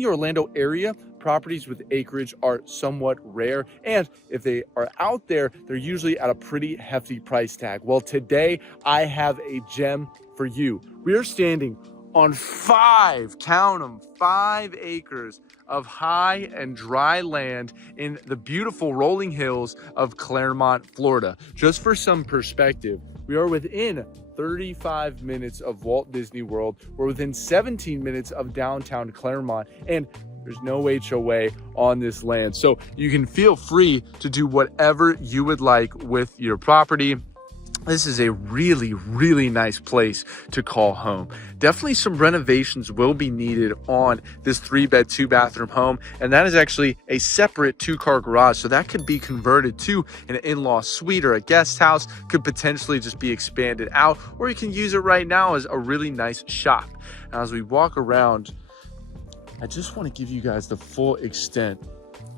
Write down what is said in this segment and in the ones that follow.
the Orlando area, properties with acreage are somewhat rare, and if they are out there, they're usually at a pretty hefty price tag. Well, today I have a gem for you. We are standing on 5, count them, 5 acres of high and dry land in the beautiful rolling hills of Clermont, Florida. Just for some perspective, we are within 35 minutes of Walt Disney World. We're within 17 minutes of downtown Clermont, and there's no HOA on this land. So you can feel free to do whatever you would like with your property. This is a really, really nice place to call home. Definitely some renovations will be needed on this 3-bed, 2-bathroom home. And that is actually a separate 2-car garage. So that could be converted to an in-law suite or a guest house, could potentially just be expanded out, or you can use it right now as a really nice shop. Now, as we walk around, I just want to give you guys the full extent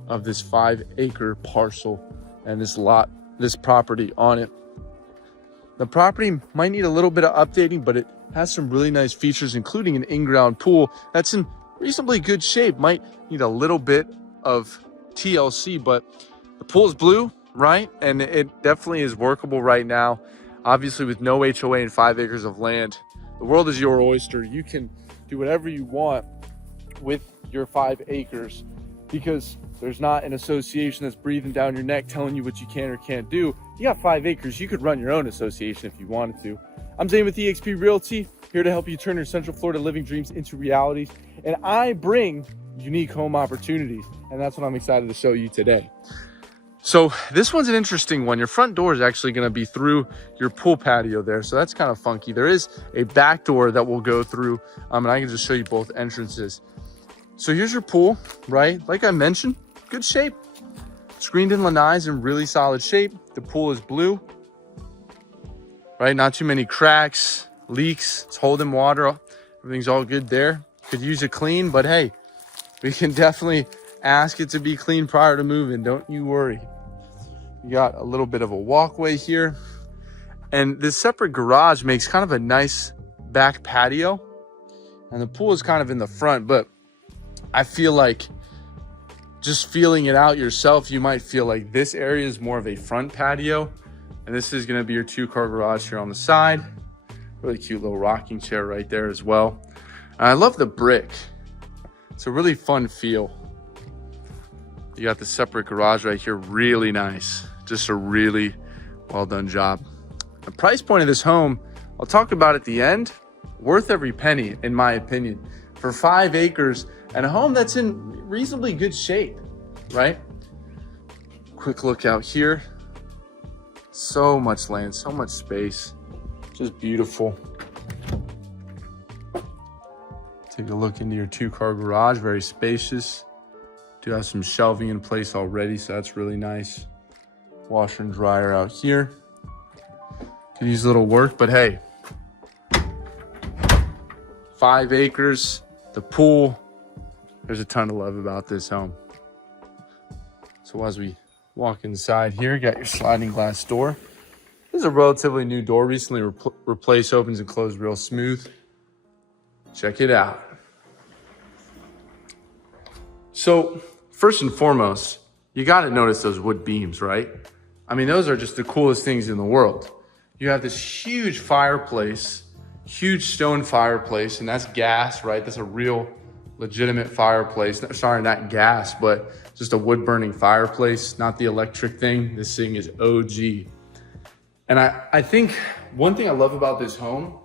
of this 5-acre parcel and this lot, this property on it. The property might need a little bit of updating, but it has some really nice features, including an in-ground pool that's in reasonably good shape. Might need a little bit of TLC, but the pool is blue, right? And it definitely is workable right now. Obviously, with no HOA and 5 acres of land, the world is your oyster. You can do whatever you want with your 5 acres because there's not an association that's breathing down your neck telling you what you can or can't do. You got 5 acres, you could run your own association if you wanted to. I'm Zane with eXp Realty, here to help you turn your Central Florida living dreams into realities. And I bring unique home opportunities, and that's what I'm excited to show you today. So this one's an interesting one. Your front door is actually going to be through your pool patio there, so that's kind of funky. There is a back door that will go through, and I can just show you both entrances. So here's your pool, right? Like I mentioned, good shape. Screened in lanais in really solid shape. The pool is blue, right? Not too many cracks, leaks. It's holding water. Everything's all good there. Could use it clean, but hey, we can definitely ask it to be clean prior to moving. Don't you worry. You got a little bit of a walkway here. And this separate garage makes kind of a nice back patio. And the pool is kind of in the front, but I feel like just feeling it out yourself, you might feel like this area is more of a front patio. And this is gonna be your 2-car garage here on the side. Really cute little rocking chair right there as well. And I love the brick. It's a really fun feel. You got the separate garage right here, really nice. Just a really well done job. The price point of this home, I'll talk about at the end, worth every penny in my opinion. For 5 acres and a home that's in reasonably good shape, right? Quick look out here. So much land, so much space, just beautiful. Take a look into your 2-car garage, very spacious. Do have some shelving in place already, so that's really nice. Washer and dryer out here. Could use a little work, but hey, 5 acres, the pool, there's a ton of love about this home. So as we walk inside here, got your sliding glass door. This is a relatively new door, recently replaced, opens and closed real smooth. Check it out. So first and foremost, you got to notice those wood beams, right? I mean, those are just the coolest things in the world. You have this huge fireplace, huge stone fireplace, and that's gas, right? That's a real legitimate fireplace. Sorry, not gas, but just a wood burning fireplace, not the electric thing. This thing is OG. And I think one thing I love about this home,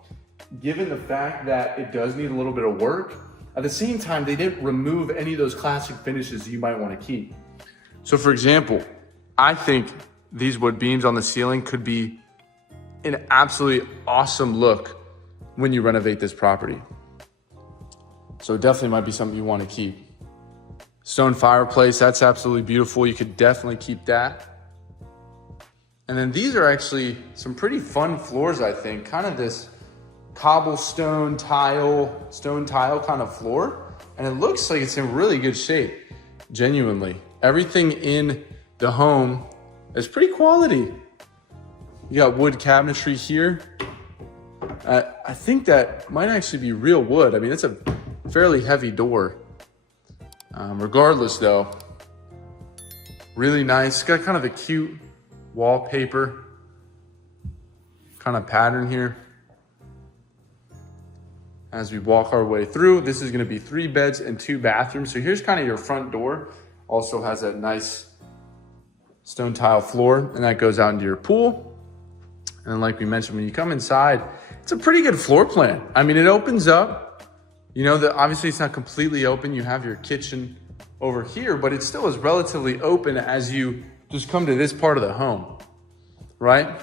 given the fact that it does need a little bit of work, at the same time, they didn't remove any of those classic finishes you might want to keep. So for example, I think these wood beams on the ceiling could be an absolutely awesome look when you renovate this property. So it definitely might be something you want to keep. Stone fireplace, that's absolutely beautiful. You could definitely keep that. And then these are actually some pretty fun floors, I think. Kind of this cobblestone tile, stone tile kind of floor. And it looks like it's in really good shape, genuinely. Everything in the home is pretty quality. You got wood cabinetry here. I think that might actually be real wood. I mean, it's a fairly heavy door. Regardless though, really nice. Got kind of a cute wallpaper kind of pattern here. As we walk our way through, this is going to be 3 beds and 2 bathrooms. So here's kind of your front door. Also has that nice stone tile floor, and that goes out into your pool. And then like we mentioned, when you come inside, it's a pretty good floor plan. I mean, it opens up, you know, obviously it's not completely open. You have your kitchen over here, but it still is relatively open as you just come to this part of the home, right?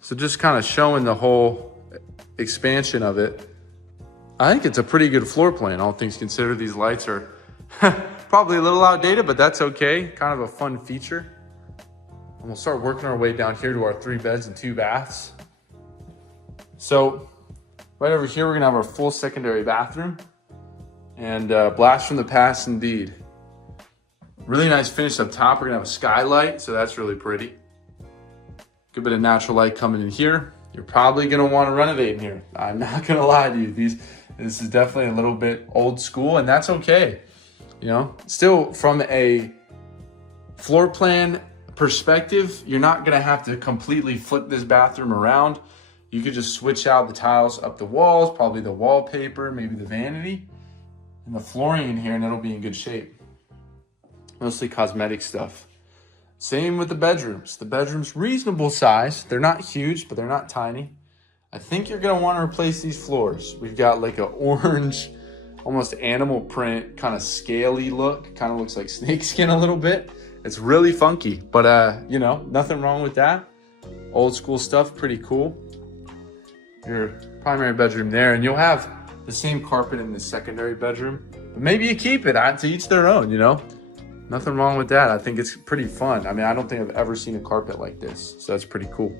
So just kind of showing the whole expansion of it. I think it's a pretty good floor plan, all things considered. These lights are probably a little outdated, but that's okay. Kind of a fun feature. And we'll start working our way down here to our 3 beds and 2 baths. So right over here, we're gonna have our full secondary bathroom, and blast from the past indeed. Really nice finish up top. We're gonna have a skylight, so that's really pretty. Good bit of natural light coming in here. You're probably gonna wanna renovate in here. I'm not gonna lie to you. This is definitely a little bit old school, and that's okay. You know, still from a floor plan perspective, you're not gonna have to completely flip this bathroom around. You could just switch out the tiles up the walls, probably the wallpaper, maybe the vanity, and the flooring in here, and it'll be in good shape. Mostly cosmetic stuff. Same with the bedrooms. The bedroom's reasonable size. They're not huge, but they're not tiny. I think you're gonna wanna replace these floors. We've got like an orange, almost animal print, kind of scaly look. Kind of looks like snakeskin a little bit. It's really funky, but you know, nothing wrong with that. Old school stuff, pretty cool. Your primary bedroom there, and you'll have the same carpet in the secondary bedroom, but maybe you keep it. To each their own, you know? Nothing wrong with that. I think it's pretty fun. I mean, I don't think I've ever seen a carpet like this, so that's pretty cool.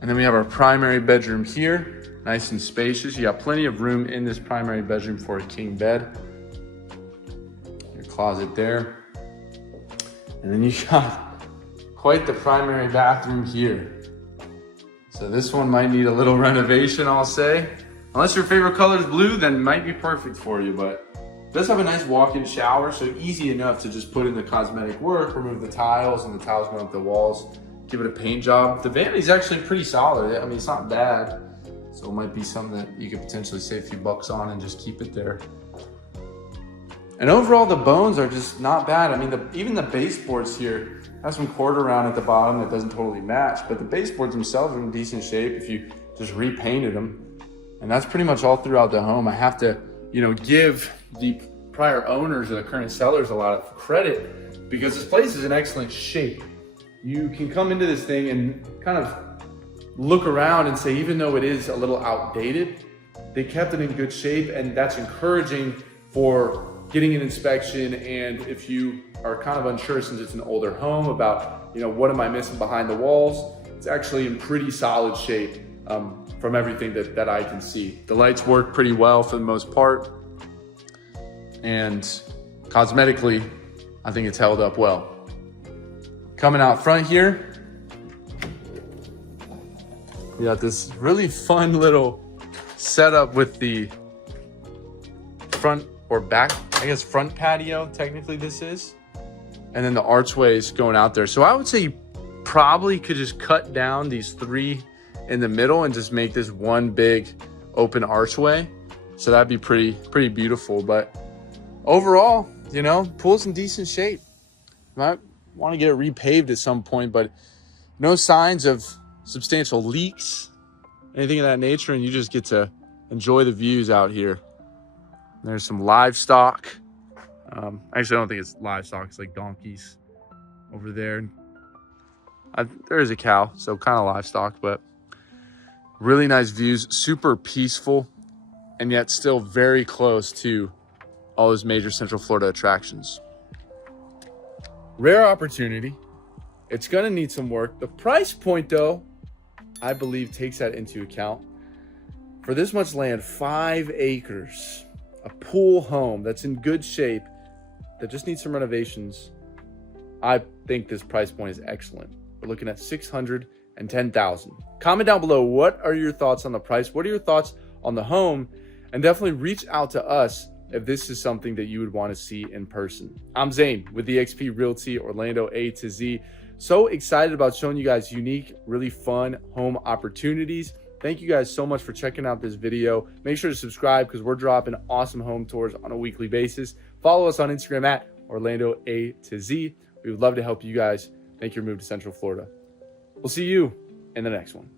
And then we have our primary bedroom here, nice and spacious. You got plenty of room in this primary bedroom for a king bed. Your closet there. And then you got quite the primary bathroom here. So this one might need a little renovation, I'll say. Unless your favorite color is blue, then it might be perfect for you, but it does have a nice walk-in shower, so easy enough to just put in the cosmetic work, remove the tiles, and the tiles going up the walls, give it a paint job. The vanity's actually pretty solid. I mean, it's not bad, so it might be something that you could potentially save a few bucks on and just keep it there. And overall, the bones are just not bad. I mean, even the baseboards here have some quarter round at the bottom that doesn't totally match, but the baseboards themselves are in decent shape if you just repainted them. And that's pretty much all throughout the home. I have to, you know, give the prior owners or the current sellers a lot of credit because this place is in excellent shape. You can come into this thing and kind of look around and say, even though it is a little outdated, they kept it in good shape, and that's encouraging for getting an inspection. And if you are kind of unsure, since it's an older home, about, you know, what am I missing behind the walls, it's actually in pretty solid shape from everything that I can see. The lights work pretty well for the most part, and cosmetically, I think it's held up well. Coming out front here, we got this really fun little setup with the front or back, I guess front patio, technically this is. And then the archways going out there. So I would say you probably could just cut down these 3 in the middle and just make this one big open archway. So that'd be pretty beautiful. But overall, you know, pool's in decent shape. You might want to get it repaved at some point, but no signs of substantial leaks, anything of that nature, and you just get to enjoy the views out here. There's some livestock. Actually, I don't think it's livestock. It's like donkeys over there. There is a cow, so kind of livestock, but really nice views, super peaceful, and yet still very close to all those major Central Florida attractions. Rare opportunity. It's gonna need some work. The price point, though, I believe takes that into account. For this much land, 5 acres, a pool home that's in good shape, that just needs some renovations, I think this price point is excellent. We're looking at $610,000. Comment down below, what are your thoughts on the price? What are your thoughts on the home? And definitely reach out to us if this is something that you would want to see in person. I'm Zane with eXp Realty Orlando A to Z. So excited about showing you guys unique, really fun home opportunities. Thank you guys so much for checking out this video. Make sure to subscribe because we're dropping awesome home tours on a weekly basis. Follow us on Instagram at Orlando A to Z. We would love to help you guys make your move to Central Florida. We'll see you in the next one.